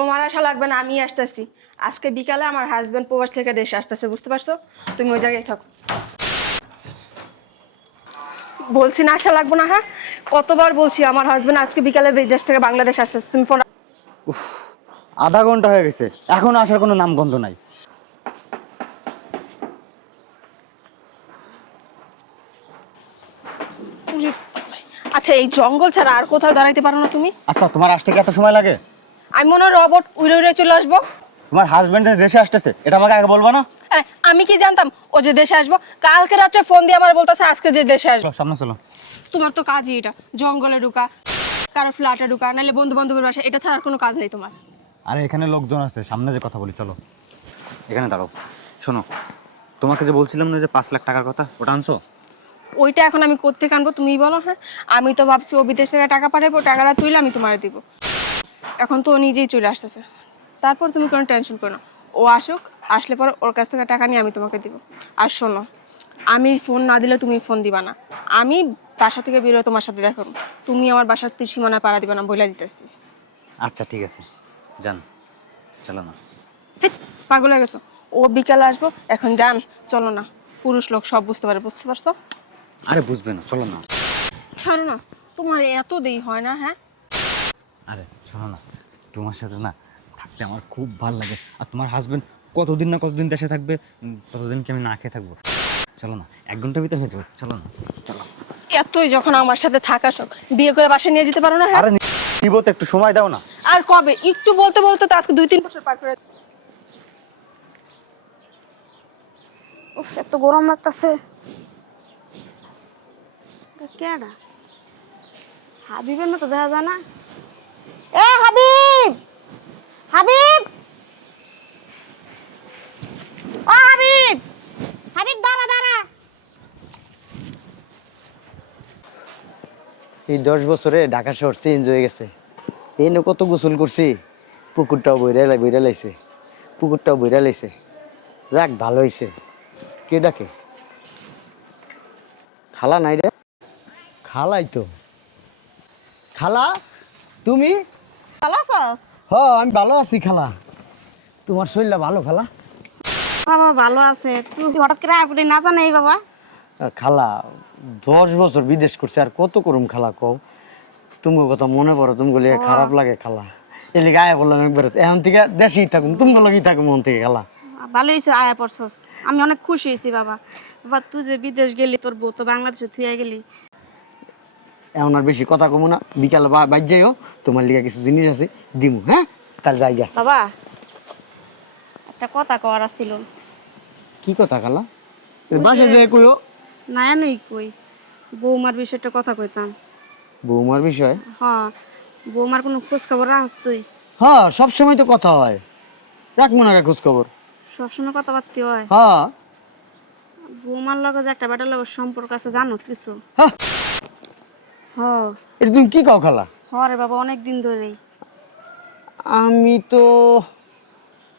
তোমার আশা লাগবে না, আমি আসতেছি। আজকে বিকালে আমার হাজবেন্ড প্রবাস থেকে দেশে আসতেছে, বুঝতে পারছো? তুমি ওই জায়গায় থাকো। বলছি না আশা লাগবে না? হ্যাঁ, কতবার বলছি আমার হাজবেন্ড আজকে বিকালে বিদেশ থেকে বাংলাদেশ আসতেছে, তুমি ফোন। আধা ঘন্টা হয়ে গেছে, এখনো আসার কোনো নামগন্ধ নাই। আচ্ছা, এই জঙ্গল ছাড়া আর কোথাও দাঁড়াইতে পারো না তুমি? আচ্ছা, তোমার আসতে কি এত সময় লাগে? আমি মনে হয় রবট উড়ে উড়ে চলে আসবো। তোমার হাজবেন্ড দেশে আসতেছে, এটা আমাকে আগে বলবা না? আমি কি জানতাম ও যে দেশে আসবো? কালকে রাত্রে ফোন দিয়ে আমার বলতেছে আজকে যে দেশে আসবো। চলো, সামনে চলো। তোমার তো কাজই এটা, জঙ্গলে ঢুকা, কারো ফ্ল্যাটে ঢুকা, নাহলে বন্ধু বান্ধবের বাসায়, এটা ছাড়া আর কোনো কাজ নেই তোমার। আরে এখানে লোকজন আছে, সামনে যে কথা বলি, চলো এখানে দাঁড়াও। শোনো, তোমাকে যে বলছিলাম না যে 5 লাখ টাকার কথা, ওটা আনছো? ওইটা এখন আমি কোত্থেকে আনবো তুমিই বলো। হ্যাঁ, আমি তো ভাবছি ও বিদেশ থেকে টাকা পাঠাবো, টাকাটা তুইলে আমি তোমার দিব। এখন তো ও নিজেই চলে আসতেছে। তারপর তুমি কোনো টেনশন করো না, ও আসুক, আসলে পর ওর কাছ থেকে টাকা নিয়ে আমি তোমাকে দিব। আর শোনো, আমি ফোন না দিলে তুমি ফোন দিবা না। আমি বাসা থেকে বেরোয় তোমার সাথে দেখা করবো, তুমি আমার বাসার সীমানা পাড়া দিবা না, বলে দিতেছি। আচ্ছা ঠিক আছে, যান, চলো না। হেৎ, পাগল হয়ে গেছো? ও বিকালে আসবো, এখন যান। চলো না, পুরুষ লোক সব বুঝতে পারে, বুঝতে পারছো? আরে বুঝবে না, চলো না। ছাড়ো না, তোমার এত দেরি হয় না? হ্যাঁ, আরে শোনো না, তোমার সাথে না থাকতে আমার খুব ভালো লাগে। আর তোমার হাজবেন্ড কতদিন না কতদিন দেশে থাকবে, ততদিন কি আমি না খেয়ে থাকবো? চলো না, 1 ঘন্টার ভিতরে হয়ে যাবে, চলো না, চলো। এতই যখন আমার সাথে থাকা শখ, বিয়ে করে বাসায় নিয়ে যেতে পারো না? হ্যাঁ, আরে নিব তো, একটু সময় দাও না। আর কবে? একটু বলতে বলতে তো আজকে 2-3 বছর পার করে। উফ, এত গরম লাগতেছে। কেডা? হাবিবের মতো দেখা যায় না? এ হাবিব, হাবিব, ও হাবিব, হাবিব দাঁড়া দাঁড়া। এই 10 বছরে ঢাকা শহর চেঞ্জ হয়ে গেছে। এনে কত গোসল করছি, পুকুরটাও বইরা লাইছে, পুকুরটাও বইরা লাইছে। যাক, ভালো হইছে। কে ডাকে? খালা নাই রে? খালাই তো। খালা, তুমি? ভালো আছস? হ, আমি ভালো আছি খালা। তোমার শরীরটা ভালো খালা? বাবা ভালো আছে। তুই হঠাৎ করে আপনি না জানে এই বাবা? খালা 10 বছর বিদেশ করছে, আর কত করুম খালা কও। তুমি কথা মনে পড়ো, তুমি বলে খারাপ লাগে খালা। এলি গায়ে বললাম একবার, এখন থেকে দেশেই থাকুন, তুমি লগেই থাকুন মন থেকে খালা। ভালো হয়েছে আয়া পড়ছস, আমি অনেক খুশি হয়েছি বাবা। বাবা তুই যে বিদেশ গেলি, তোর বউ তো বাংলাদেশে থুয়ে গেলি। এখন আর বেশি কথা কমু না, বিকাল বাইর যাইও, তোমার লিগা কিছু জিনিস আছে দিমু। হ্যাঁ, তাহলে যাইগা। বাবা একটা কথা কওয়ার ছিল। কি কথা খালা? বাসে যে কইও। না এনই কই, বৌমার বিষয়টা কথা কইতাম। বৌমার বিষয়? হ্যাঁ, বৌমার কোনো খোঁজ খবর রাখস তুই? হ্যাঁ, সবসময় তো কথা হয়, রাখবো না খোঁজ খবর। সবসময় কথাবার্তি হয়? হ্যাঁ। বৌমার লগে যে একটা বেটার লগে সম্পর্ক আছে, জানোস কিছু? হ্যাঁ, হ। এটা তুমি কি কও খালা? হরে বাবা, অনেক দিন ধরেই। আমি তো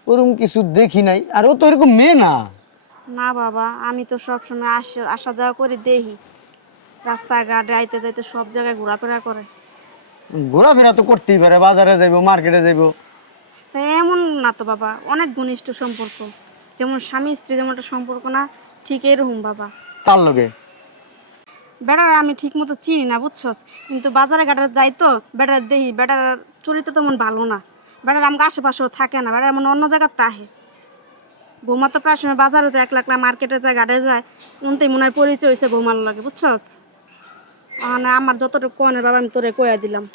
ওরকম কিছু দেখি নাই, আর ও তো এরকম মেয়ে না। না বাবা, আমি তো সবসময় আসা যাওয়া করি, দেখি রাস্তাঘাটে আইতে যাইতে সব জায়গায় ঘোরাফেরা করে। ঘোরাফেরা তো করতেই পারে, বাজারে যাইবো, মার্কেটে যাইবো। তা এমন না তো বাবা, অনেক ঘনিষ্ঠ সম্পর্ক, যেমন স্বামী স্ত্রী যেমন একটা সম্পর্ক না, ঠিক এরকম বাবা। তার লগে বেটার আমি ঠিক মতো চিনি না, বুঝছস, কিন্তু বাজারে ঘাটে যাই তো বেটার দেখি, বেটার চরিত্র তেমন ভালো না। বেটার আমাকে আশেপাশেও থাকে না, বেটার মনে অন্য জায়গার তাহে। বৌমা তো প্রায় সময় বাজারে যায়, একলা একলা মার্কেটে যায়, ঘাটে যায়, উনতেই মনে হয় পরিচয় হয়েছে বৌমার লাগে, বুঝছস। মানে আমার যতটুকু কনের বাবা আমি তোরে কইয়া দিলাম।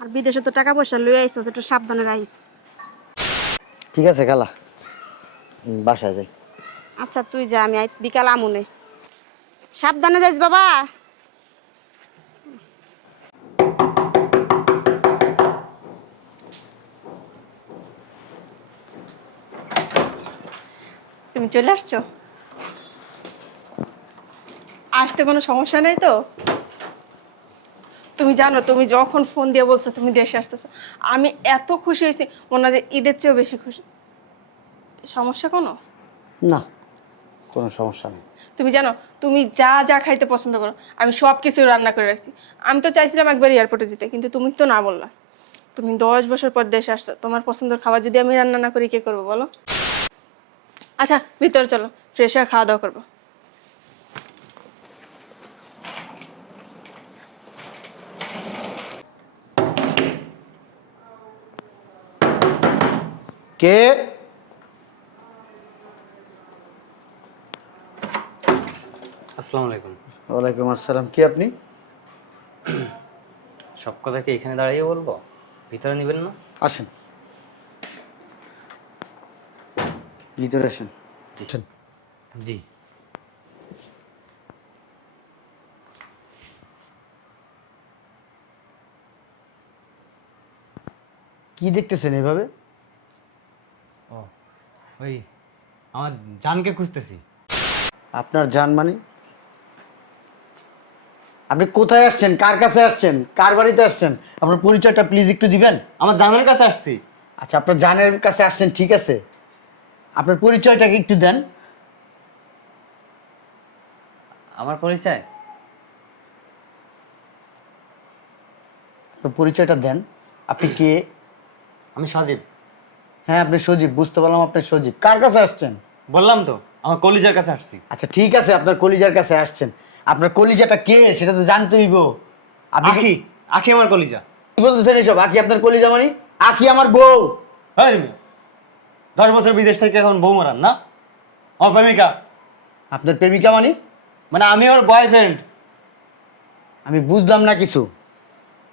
আর বিদেশে তো টাকা পয়সা লই আইসস, একটু সাবধানে রাখিস। ঠিক আছে খালা, বাসায় যাই। আচ্ছা তুই যা, আমি বিকাল আমুনে। সাবধানে যাইস বাবা। তুমি চলে আসছো? আসতে কোনো সমস্যা নেই তো? তুমি জানো, তুমি যখন ফোন দিয়ে বলছো তুমি দেশে আসতেছো, আমি এত খুশি হয়েছি, মনে হয় যে ঈদের চেয়েও বেশি খুশি। সমস্যা কোনো? না, কোনো সমস্যা নেই। তুমি জানো, তুমি যা যা খাইতে পছন্দ করো আমি সব কিছু রান্না করে রাখছি। আমি তো চাইছিলাম একবার এয়ারপোর্টে যেতে, কিন্তু তুমি তো না বললা। তুমি 10 বছর পর দেশে আসছো, তোমার পছন্দের খাবার যদি আমি রান্না না করি কে করবো বলো? আচ্ছা ভিতরে চলো, ফ্রেশ হয়ে খাওয়া দাওয়া করবো। কে? আসসালামু আলাইকুম। ওয়ালাইকুম আসসালাম। কি আপনি? সব কথা কি এখানে দাঁড়িয়ে বলবো? ভিতরে নেবেন না? আসেন, ভিতরে আসেন। জি। কি দেখতেছেন এভাবে? ও ওই আমার জানকে খুঁজতেছি। আপনার জান মানে? আপনি কোথায় আসছেন, কার কাছে আসছেন, কার বাড়িতে আসছেন? আপনার পরিচয়টা প্লিজ একটু দিবেন। আমার জানের কাছে আসছি। আচ্ছা, আপনার জানের কাছে আসছেন, ঠিক আছে। আপনার পরিচয়টাকে একটু দেন। আমার পরিচয়? আপনার পরিচয়টা দেন। আপনি কে? আমি সজীব। হ্যাঁ, আপনি সজীব, বুঝতে পারলাম আপনি সজীব। কার কাছে আসছেন? বললাম তো আমার কলিজার কাছে আসছি। আচ্ছা ঠিক আছে, আপনার কলিজার কাছে আসছেন। আপনার কলিজাটা কে সেটা তো জানতে হইব। আপনি আখি, আখি আমার কলিজা। কি বলতেছেন এসব? আখি আপনার কলিজা মানে? আখি আমার বউ। হ্যাঁ 10 বছর বিদেশ থেকে এখন বউ মারান না? আমার প্রেমিকা। আপনার প্রেমিকা মানে? মানে আমি ওর বয়ফ্রেন্ড। আমি বুঝলাম না কিছু।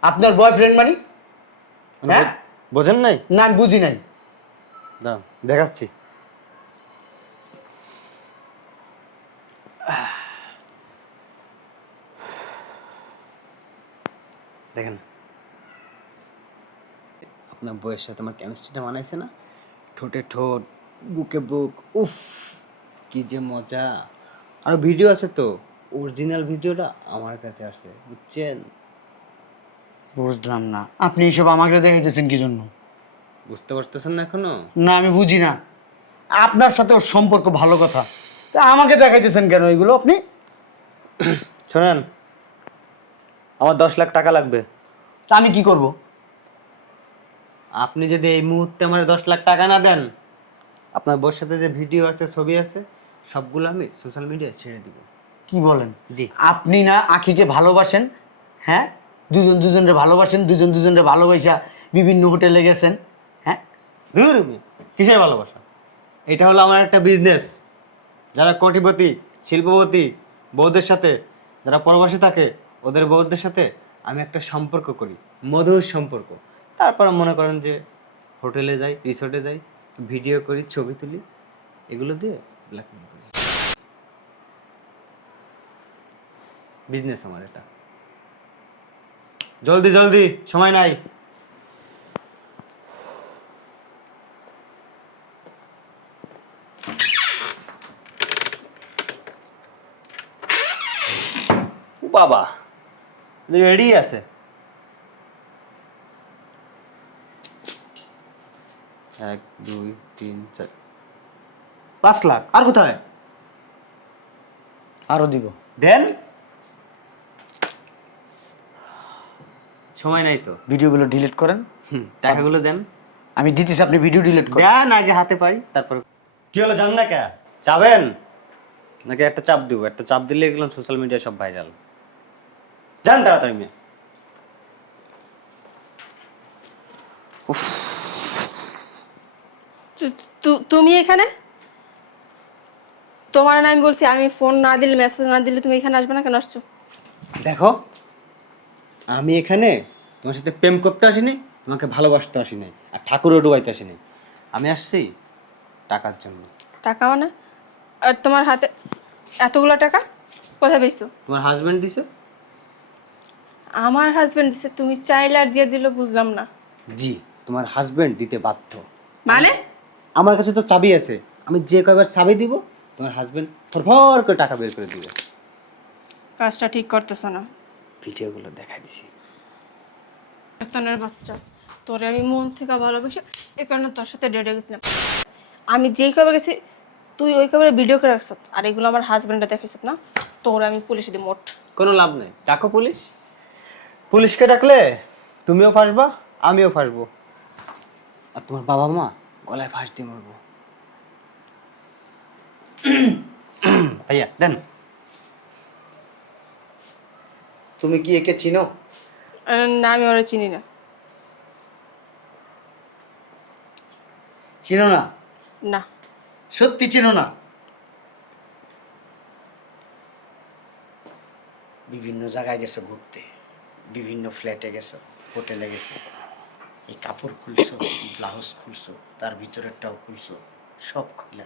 আপনার বয়ফ্রেন্ড মানে? হ্যাঁ? বোঝেন নাই? না, আমি বুঝি নাই। দাঁড়ান দেখাচ্ছি। দেখেন আপনার বউয়ের সাথে আমার কেমিস্ট্রিটা মানাইছে না? ঠোঁটে ঠোঁট, বুকে বুক, উফ কি যে মজা। আর ভিডিও আছে তো, অরিজিনাল ভিডিওটা আমার কাছে আছে, বুঝছেন? বুঝলাম না, আপনি এসব আমাকে দেখাইতেছেন কি জন্য? বুঝতে পারতেছেন না এখনো? না, আমি বুঝি না। আপনার সাথে ওর সম্পর্ক ভালো কথা, তা আমাকে দেখাইতেছেন কেন এগুলো আপনি? শোনেন, আমার 10 লাখ টাকা লাগবে। তা আমি কি করব? আপনি যদি এই মুহূর্তে আমার 10 লাখ টাকা না দেন, আপনার বউর সাথে যে ভিডিও আছে, ছবি আছে, সবগুলো আমি সোশ্যাল মিডিয়ায় ছেড়ে দিব। কি বলেন? জি। আপনি না আখিকে ভালোবাসেন? হ্যাঁ, দুজন দুজনকে ভালোবাসেন, দুজন দুজনকে ভালোবাসা বিভিন্ন হোটেলে গেছেন। হ্যাঁ, ধুর, কিসের ভালোবাসা? এটা হলো আমার একটা বিজনেস। যারা কোটিপতি, শিল্পপতি বউদের সাথে, যারা প্রবাসী থাকে ওদের বউদের সাথে আমি একটা সম্পর্ক করি, মধুর সম্পর্ক। তারপর মনে করেন যে হোটেলে যাই, রিসোর্টে যাই, ভিডিও করি, ছবি তুলি, এগুলো দিয়ে ব্ল্যাকমেল করি। বিজনেস আমার এটা। জলদি জলদি, সময় নাই। বাবা রেডি আছে। 1 2 3 4 5 লাখ। আর কোথায় আরো দিব। দেন? সময় নাই তো। ভিডিওগুলো ডিলিট করেন। টাকাগুলো দেন। আমি দিতেছি, আপনি ভিডিও ডিলিট করেন। দেন আগে হাতে পাই, তারপর। কি হলো, জান না কে? চাবেন নাকি একটা চাপ দিব? একটা চাপ দিলে এগুলো সোশ্যাল মিডিয়ায় সব ভাইরাল। জান তাড়াতাড়ি মেয়ে। তুমি এখানে? তোমার না আমি বলছি আমি ফোন না দিলে, মেসেজ না দিলে তুমি এখানে আসবে না, কেন আসছো? দেখো, আমি এখানে তোমার সাথে প্রেম করতে আসিনি, তোমাকে ভালোবাসতে আসিনি, আর ঠাকুরও ডুবাইতে আসিনি। আমি আসছি টাকার জন্য। টাকা মানে? আর তোমার হাতে এতগুলো টাকা কোথায় পেয়েছো? তোমার হাজবেন্ড দিছে। আমার হাজবেন্ড দিছে? তুমি চাইলে আর দিয়ে দিল, বুঝলাম না। জি, তোমার হাজবেন্ড দিতে বাধ্য। মানে? আমার কাছে তো চাবি আছে, আমি যে কয়বার চাবি দিব তোমার হাজবেন্ড ফরফর করে টাকা বের করে দিবে। কাজটা ঠিক করতেছ না। ভিডিওগুলো দেখাই দিছি। শয়তানের বাচ্চা, তোরে আমি মন থেকে ভালোবাসি, এই কারণে তোর সাথে ডেটে গেছিলাম। আমি যেই কবে গেছি তুই ওই কবে ভিডিও করে রাখছ, আর এগুলো আমার হাজবেন্ডে দেখেছ না, তোর আমি পুলিশে দিই মোট। কোনো লাভ নেই, ডাকো পুলিশ। পুলিশকে ডাকলে তুমিও ফাঁসবা, আমিও ফাঁসবো। আর তোমার বাবা মা গলায় ফাঁস দিয়ে মরবো। ভাইয়া দেন। তুমি কি একে চিনো? না, আমি ওরা চিনি না। চিনো না? না। সত্যি চিনো না? বিভিন্ন জায়গায় গেছো ঘুরতে, বিভিন্ন ফ্ল্যাটে গেছো, হোটেলে গেছো, এই কাপড় খুলছো, ব্লাউজ খুলছো, তার ভিতরেরটাও খুলছো, সব খুলে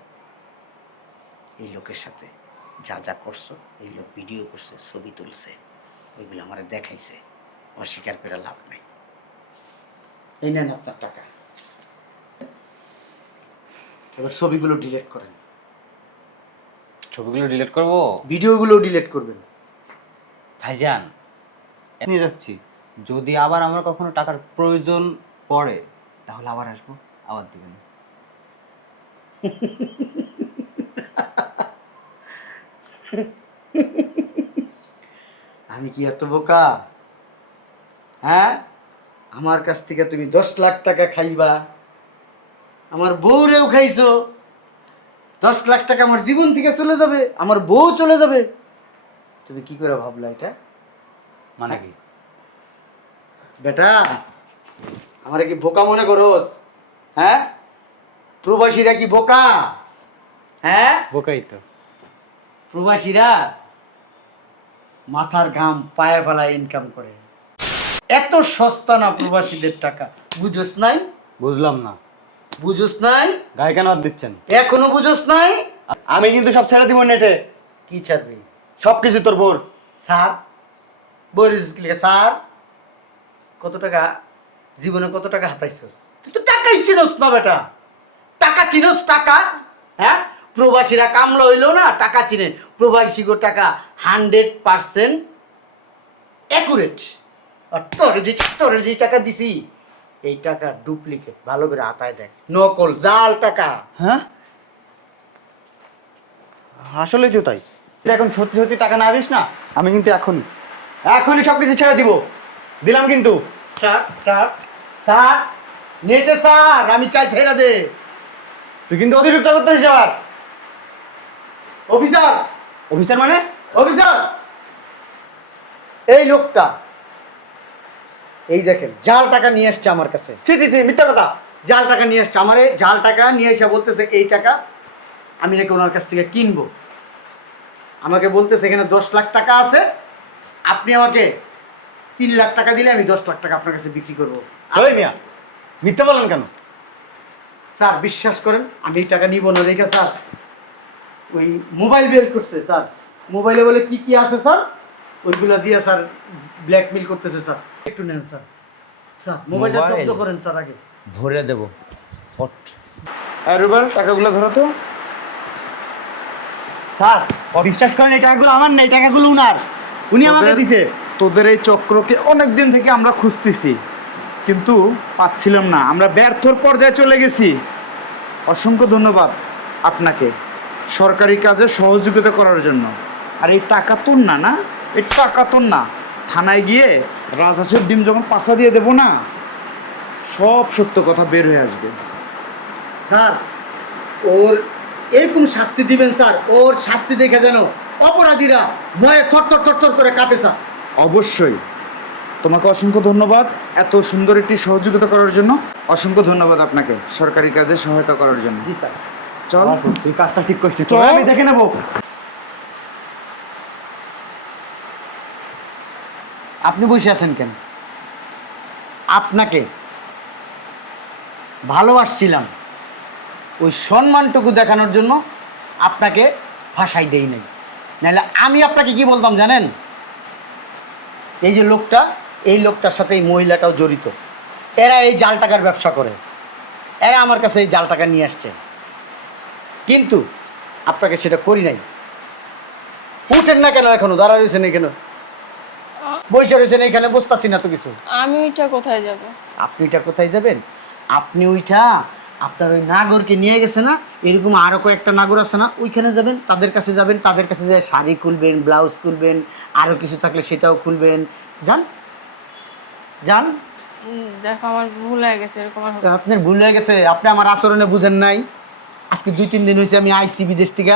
এই লোকের সাথে যা যা করছো, এই লোক ভিডিও করছে, ছবি তুলছে, ওইগুলো আমার দেখাইছে। অস্বীকার করে লাভ নাই। এই নেন আপনার টাকা। এবার ছবিগুলো ডিলিট করেন, ছবিগুলো ডিলিট করবো? ভিডিওগুলো ডিলিট করবেন। ভাইজান নিয়ে যাচ্ছি, যদি আবার আমার কখনো টাকার প্রয়োজন পড়ে তাহলে আবার আসবো, আবার দিবেন। আমি কি এত বোকা? হ্যাঁ, আমার কাছ থেকে তুমি 10 লাখ টাকা খাইবা, আমার বউরেও খাইছো। 10 লাখ টাকা আমার জীবন থেকে চলে যাবে, আমার বউ চলে যাবে। তুমি কি করে ভাবলা এটা? মানে কি? বেটা, আমার কি বোকা মনে করোস? হ্যাঁ, প্রবাসীরা কি বোকা? হ্যাঁ, বোকাই তো। প্রবাসীরা মাথার ঘাম পায়ে ফেলায় ইনকাম করে। এত সস্তা না প্রবাসীদের টাকা, বুঝোস নাই? বুঝলাম না। বুঝোস নাই? গায়ে কেন হাত দিচ্ছেন? এখনো বুঝোস নাই? আমি কিন্তু সব ছেড়ে দিব নেটে, কি ছাড়বি? সবকিছু তোর বোর। স্যার বলিস কি লিখে? স্যার কত টাকা জীবনে কত টাকা হাতাইছস? তুই তো টাকাই চিনস না বেটা। টাকা চিনস? টাকা? হ্যাঁ, প্রবাসীরা কামলা হইলো না, টাকা চিনে। প্রবাসীগো টাকা 100% অ্যাকুরেট। আর তোর যে টাকা দিছি, এই টাকা ডুপ্লিকেট। ভালো করে হাতায় দেখ, নকল, জাল টাকা। হ্যাঁ, আসলে তো তাই। তুই এখন সত্যি সত্যি টাকা না দিস না, আমি কিন্তু এখনই সবকিছু ছেড়ে দিব। দিলাম কিন্তু। স্যার স্যার স্যার, নেটে স্যার, আমি চাই ছেড়ে দে। তুই কিন্তু অতিরিক্ত করতেছিস আবার। অফিসার, অফিসার মানে? অফিসার, এই লোকটা, এই দেখেন জাল টাকা নিয়ে আসছে আমার কাছে। ছি ছি ছি, মিথ্যা কথা। জাল টাকা নিয়ে আসছে, আমারে জাল টাকা নিয়ে এসে বলতেছে এই টাকা আমি নাকি ওনার কাছ থেকে কিনবো। আমাকে বলতেছে এখানে 10 লাখ টাকা আছে, আপনি আমাকে 3 লাখ টাকা দিলে আমি 10 লাখ টাকা আপনার কাছে বিক্রি করবো। ওই মিয়া, মিথ্যা বলেন কেন? স্যার বিশ্বাস করেন, আমি এই টাকা নিব না। দেখে স্যার ওই মোবাইল বের করছে স্যার, মোবাইলে বলে কি কি আছে স্যার, ওইগুলো দিয়ে স্যার ব্ল্যাকমেল করতেছে স্যার। একটু নেন স্যার, স্যার মোবাইলটা জব্দ করেন স্যার আগে। ভরে দেব। আর রুবেল, টাকাগুলো ধরো তো। স্যার বিশ্বাস করেন, এই টাকাগুলো আমার না, এই টাকাগুলো উনার, উনি আমাকে দিছে। তোদের এই চক্রকে অনেক দিন থেকে আমরা খুঁজতেছি, কিন্তু পাচ্ছিলাম না, আমরা ব্যর্থর পর্যায়ে চলে গেছি। অসংখ্য ধন্যবাদ আপনাকে সরকারি কাজে সহযোগিতা করার জন্য। আর এই টাকা তোর না, না এই টাকা তোর না, থানায় গিয়ে রাজহাঁসের ডিম যখন পাশা দিয়ে দেবো না, সব সত্য কথা বের হয়ে আসবে। স্যার ওর এরকম শাস্তি দিবেন স্যার, ওর শাস্তি দেখে যেন অপরাধীরা ভয়ে থরথর করে কাঁপে স্যার। অবশ্যই। তোমাকে অসংখ্য ধন্যবাদ এত সুন্দর একটি সহযোগিতা করার জন্য। অসংখ্য ধন্যবাদ আপনাকে সরকারি কাজে সহায়তা করার জন্য। জি স্যার। চল, তুই কাজটা ঠিক করছিস, চল। আমি দেখে নেবো। আপনি বসে আছেন কেন? আপনাকে ভালোবাসছিলাম, ওই সম্মানটুকু দেখানোর জন্য আপনাকে ফাঁসাই দেই নাই, নাহলে আমি আপনাকে কি বলতাম জানেন? এই যে লোকটা, এই লোকটার সাথে এই মহিলাটাও জড়িত, এরা এই জাল টাকার ব্যবসা করে, এরা আমার কাছে এই জাল টাকা নিয়ে আসছে, কিন্তু আপনাকে সেটা করি নাই। উঠেন না কেন? এখনো দাঁড়া রয়েছেন এখানে, বসে রয়েছেন এখানে, বসতাছি না তো কিছু। আমি ওইটা কোথায় যাব? আপনি এটা কোথায় যাবেন? আপনি ওইটা আপনার ওই নাগরকে নিয়ে গেছে না, এরকম আরো কয়েকটা নাগর আছে না, ওইখানে যাবেন, তাদের কাছে যাবেন, তাদের কাছে যায় শাড়ি খুলবেন, ব্লাউজ খুলবেন, আরো কিছু থাকলে সেটাও খুলবেন। যান যান, দেখো আমার ভুল হয়ে গেছে, এরকম আর হবে তো না। আপনার ভুল হয়ে গেছে, আপনি আমার আচরণে বুঝেন নাই। আজকে 2-3 দিন হয়েছে আমি আইসি বিদেশ থেকে,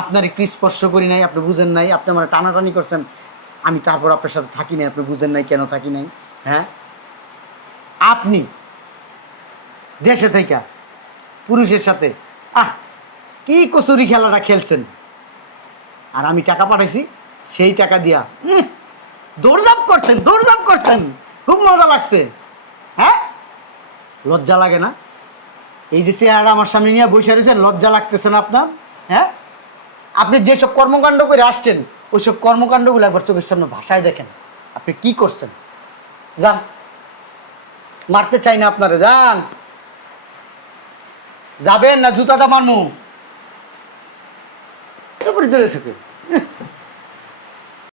আপনার একটু স্পর্শ করি নাই, আপনি বুঝেন নাই, আপনি আমার টানাটানি করছেন, আমি তারপর আপনার সাথে থাকি নাই, আপনি বুঝেন নাই কেন থাকি নাই। হ্যাঁ, আপনি দেশে থেকে পুরুষের সাথে কি কচুরি খেলাটা খেলছেন, আর আমি টাকা পাঠাইছি, সেই টাকা দিয়া দৌড়ঝাঁপ করছেন, দৌড়ঝাঁপ করছেন, খুব মজা লাগছে। হ্যাঁ, লজ্জা লাগে না? এই যে চেহারা আমার সামনে নিয়ে বসে রয়েছেন, লজ্জা লাগতেছে না আপনার? হ্যাঁ, আপনি যেসব কর্মকাণ্ড করে আসছেন, ওইসব কর্মকাণ্ডগুলো একবার চোখের সামনে ভাষায় দেখেন, আপনি কি করছেন। যান, মারতে চাই না আপনারে, যান। যাবেন না জুতাটা মারমু? তারপরে চলে এসে